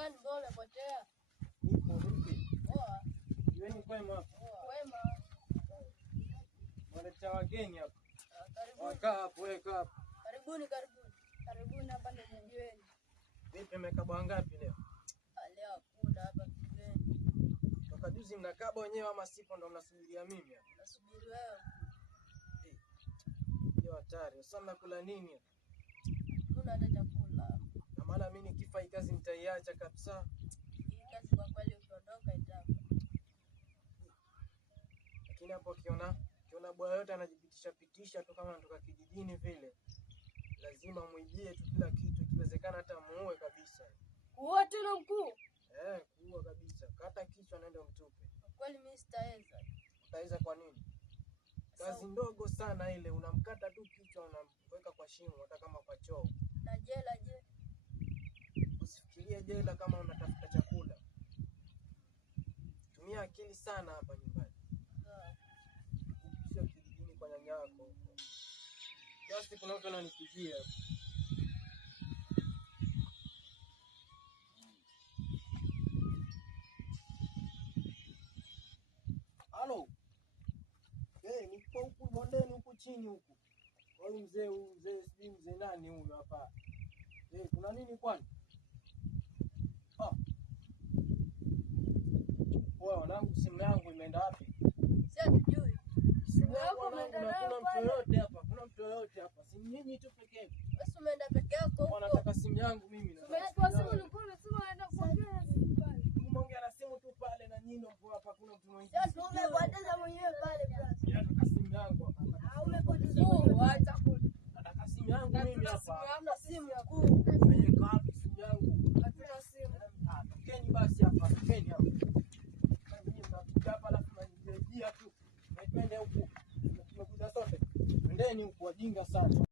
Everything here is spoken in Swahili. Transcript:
gani mbona umepotea? Nipo vipi? Poa. Jioni kwema? Wema. Waleta wageni hapa. Karibuni. Wakaa hapo, weka hapo. Karibuni. Karibuni hapa ndio jioni. Vipi mmekaba ngapi leo? Leo hakuna hapa kigeni. Toka juzi mnakaba wenyewe ama sipo ndo mnasubiria mimi hapa? Nasubiri wewe. Hiyo hatari. Sasa mnakula nini? Kuna hata chakula. Na maana mimi nikifa hii kazi nitaiacha kabisa. Hii kazi kwa kweli ukiondoka itakuwa. Lakini hapo kiona bwana yote anajipitisha tu kama anatoka kijijini vile. Lazima muibie tu kila kitu, ikiwezekana hata muue kabisa. Kuua tena mkuu? Kuua kabisa. Kata kichwa naenda mtupe. Kwa kweli mimi sitaweza. Utaweza kwa nini? Kazi ndogo sana ile, unamkata tu kichwa unamweka kwa shimo hata kama kwa choo. Na jela je? Usifikirie jela kama unatafuta chakula. Tumia akili sana hapa nyumbani. Sio kijijini kwa nyanya yako huko. Basi kuna mtu ananipigia. Halo. Nipo huku bondeni huku chini huku. Huyu mzee sijui mzee nani huyu hapa. Kuna nini kwani? Wanangu simu yangu imeenda wapi? Sijui. Simu yangu imeenda nayo pale. Kuna mtu yoyote hapa. Si nyinyi tu peke yenu. Wewe umeenda peke yako huko. Wanataka simu yangu mimi na. Umechukua simu ulikuwa unasema unaenda kuongea na simu pale. Nimeongea na simu tu pale na nyinyi ndio hapa kuna mtu mwingine. Sasa umepoteza mwenyewe pale basi. Nataka simu yangu hapa. Umepoteza. Acha kule. Nataka simu yangu mimi hapa. Hamna simu kuu. Nimeweka wapi simu yangu? Hatuna simu. Tokeni basi hapa, tokeni hapa. Mimi mnakuja hapa alafu mnanijia tu. Twende huku. Tumekuja sote. Twendeni huku wajinga sana.